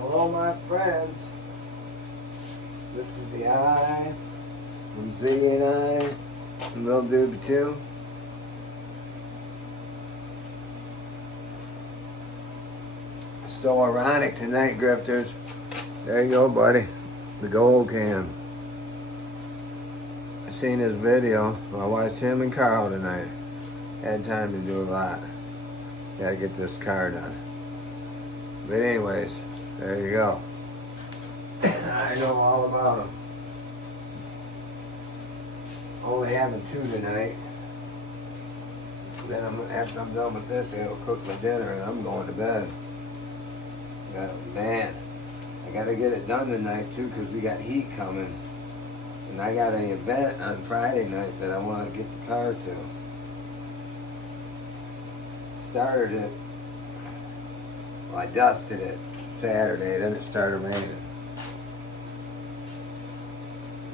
Hello my friends, this is the I from Ziggy and I, and Lil Doobie too. So ironic tonight, grifters. There you go, buddy, the gold can. I seen his video. I watched him and Carl tonight. Had time to do a lot. Gotta get this car done. But anyways, there you go. I know all about them. Only having 2 tonight. Then after I'm done with this, they'll cook my dinner and I'm going to bed. Man, I gotta get it done tonight too because we got heat coming. And I got an event on Friday night that I want to get the car to. Started it. Well, I dusted it Saturday, then it started raining.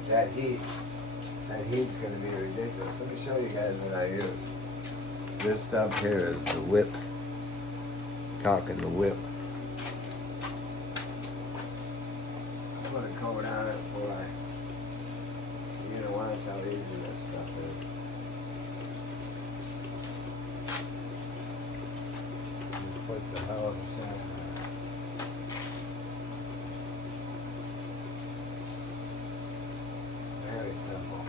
That heat's gonna be ridiculous. Let me show you guys what I use. This stuff here is the whip. Talking the whip. I'm gonna coat on it before you know, watch how easy this stuff is. Just puts a hell of a shot on it. Very simple.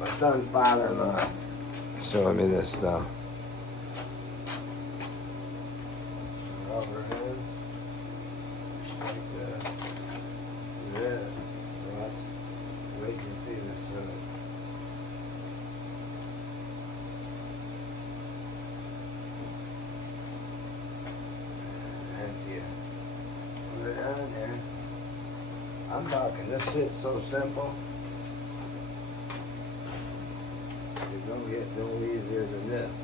My son's father-in-law showing me this stuff. Rubber head. Like that. This is it. Watch. Wait till you see this hood. Empty it. Put it on there. I'm talking, this shit's so simple. It don't get no easier than this.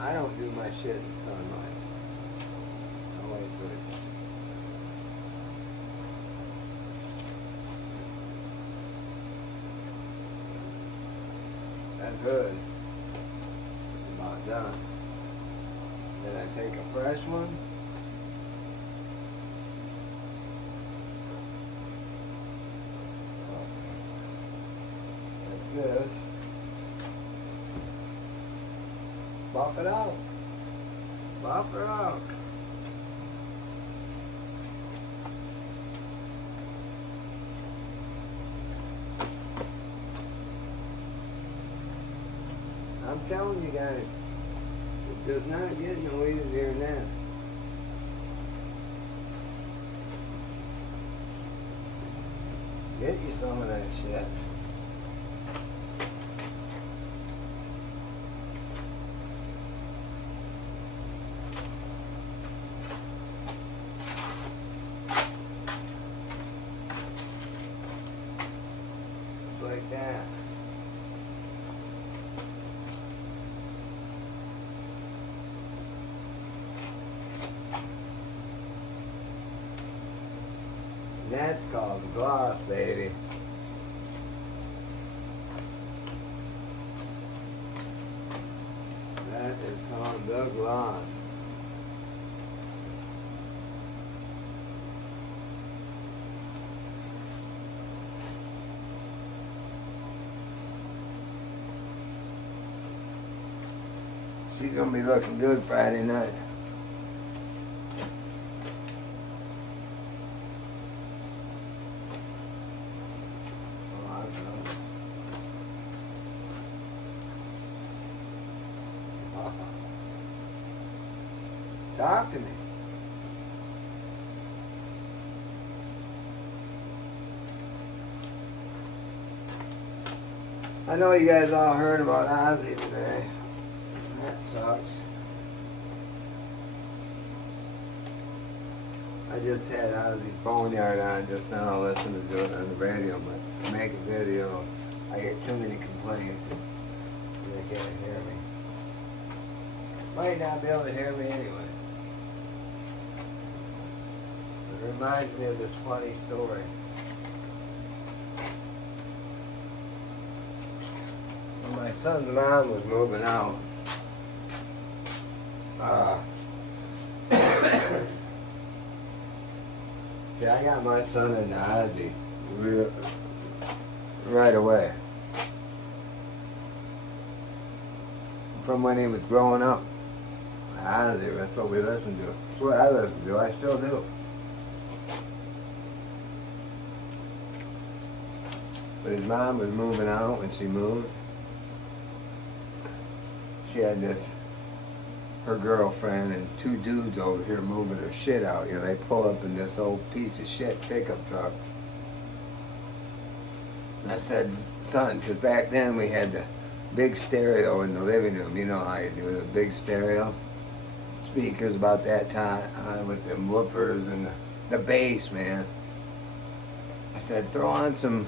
I don't do my shit in sunlight. I'll wait till it. That hood is about done. Then I take a fresh one. Like this. Buff it out. Buff it out. I'm telling you guys, it does not get no easier than that. Get you some of that shit. Like that. And that's called the gloss, baby. That is called the gloss. She's gonna be looking good Friday night. Oh, I don't know. Talk to me. I know you guys all heard about OZZY today. That sucks. I just had OZZY's Boneyard on just now, listening to it on the radio, but to make a video, I get too many complaints and they can't hear me. Might not be able to hear me anyway. It reminds me of this funny story. My son's mom was moving out. See, I got my son into OZZY right away. From when he was growing up. OZZY, that's what we listened to. That's what I listen to. I still do. But his mom was moving out when she moved. She had her girlfriend and two dudes over here moving her shit out. You know, they pull up in this old piece of shit pickup truck. And I said, son, because back then we had the big stereo in the living room. You know how you do the big stereo. Speakers about that time with them woofers and the bass, man. I said, throw on some...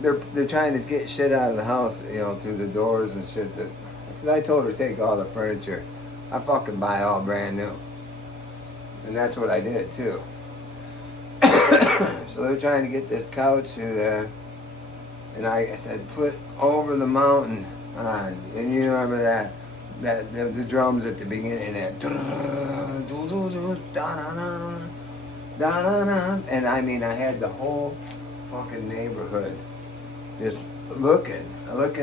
They're trying to get shit out of the house, you know, through the doors and shit. Because I told her take all the furniture. I fucking buy all brand new. And that's what I did too. So they're trying to get this couch through there. And I said, put Over the Mountain on. And you remember the drums at the beginning, and I mean, I had the whole fucking neighborhood just looking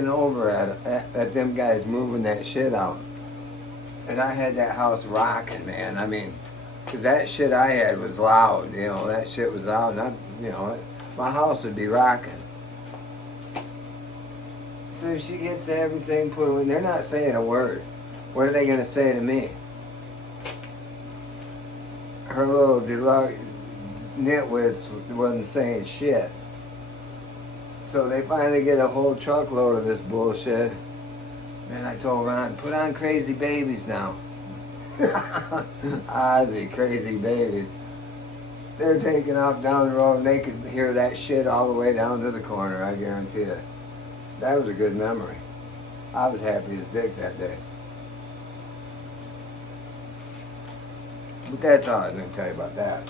over at them guys moving that shit out. And I had that house rocking, man. I mean, because that shit I had was loud, you know, that shit was loud. And you know, my house would be rocking. So she gets everything put away. They're not saying a word. What are they going to say to me? Her little deluxe nitwits wasn't saying shit. So they finally get a whole truckload of this bullshit. Then I told Ron, put on Crazy Babies now. OZZY, Crazy Babies. They're taking off down the road and they could hear that shit all the way down to the corner, I guarantee it. That was a good memory. I was happy as dick that day. But that's all I was going to tell you about that.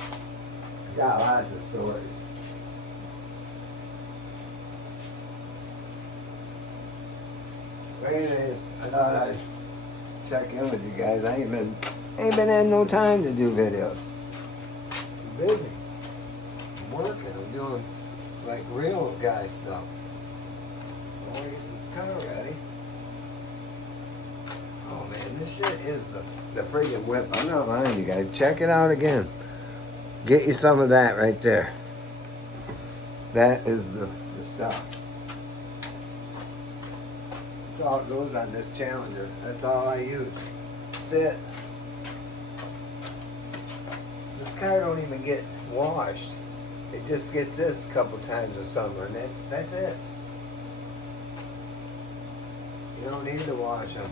I got lots of stories. But anyways, I thought I'd check in with you guys. I ain't been having no time to do videos. I'm busy. I'm working. I'm doing like real guy stuff. I want to get this car ready. Oh man, this shit is the friggin' whip. I'm not lying to you guys. Check it out again. Get you some of that right there. That is the stuff. That's all it goes on this Challenger. That's all I use. That's it. This car don't even get washed. It just gets this a couple times a summer, and that's it. You don't need to wash them.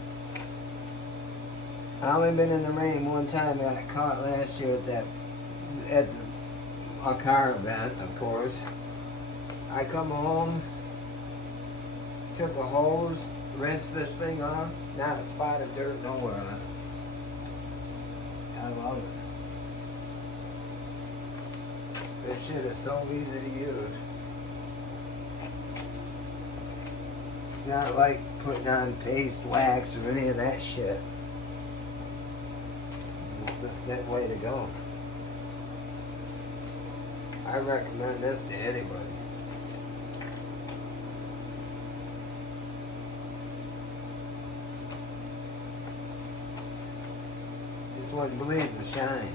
I only been in the rain one time. I got caught last year at a car event, of course. I come home, took a hose, rinsed this thing off, not a spot of dirt nowhere on it. I love it. This shit is so easy to use. It's not like putting on paste, wax, or any of that shit. This is that way to go. I recommend this to anybody. Just wouldn't believe the shine.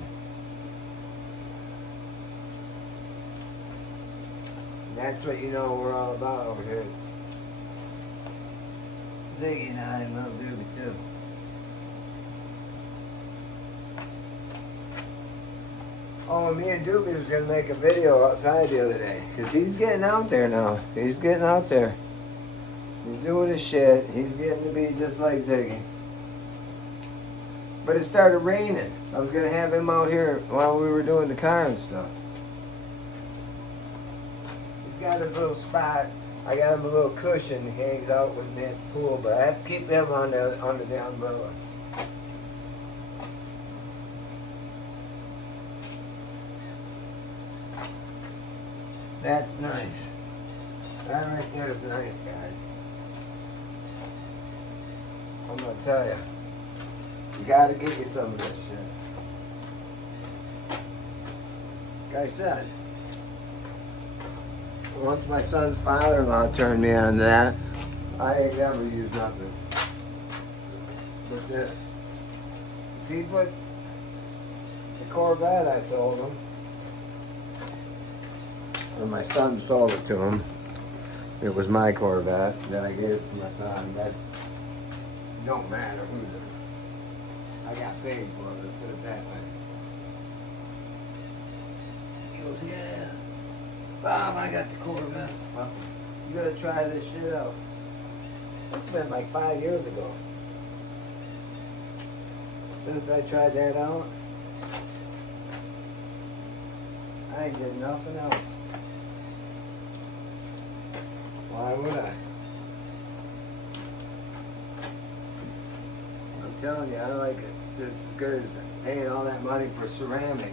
And that's what you know we're all about over here. Ziggy and I and Little Doobie too. Oh, and me and Doobie was going to make a video outside the other day. Because he's getting out there now. He's getting out there. He's doing his shit. He's getting to be just like Ziggy. But it started raining. I was going to have him out here while we were doing the car and stuff. He's got his little spot. I got him a little cushion. He hangs out with me at the pool. But I have to keep him under the umbrella. That's nice. That right there is nice, guys. I'm gonna tell you, you gotta get you some of this shit. Like I said, once my son's father-in-law turned me on that, I ain't never used nothing but this. See, but the Corvette I sold him, or my son sold it to him. It was my Corvette, then I gave it to my son. That don't matter who's it. I got paid for it, let's put it that way. He goes, yeah. Bob, I got the Corvette. Well, you gotta try this shit out. It's been like 5 years ago. Since I tried that out, I ain't did nothing else. Why would I? I'm telling you, I like it just as good as paying all that money for ceramic.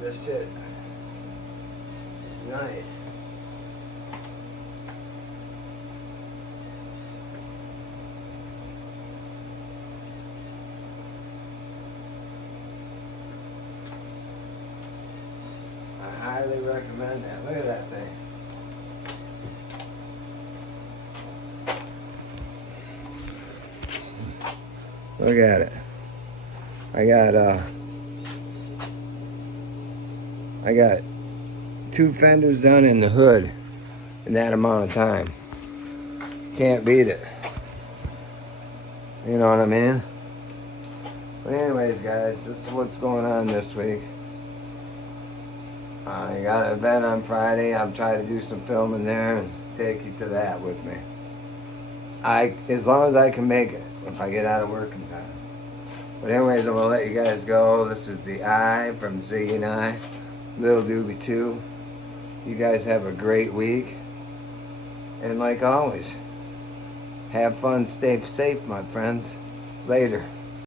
This shit, it's nice. I highly recommend that. Look at that thing. Look at it. I got 2 fenders done in the hood in that amount of time. Can't beat it. You know what I mean? But anyways, guys, this is what's going on this week. I got an event on Friday. I'm trying to do some filming there and take you to that with me. As long as I can make it, if I get out of work in time. But anyways, I'm gonna let you guys go. This is the I from Z and I, Little Doobie 2. You guys have a great week. And like always, have fun, stay safe, my friends. Later.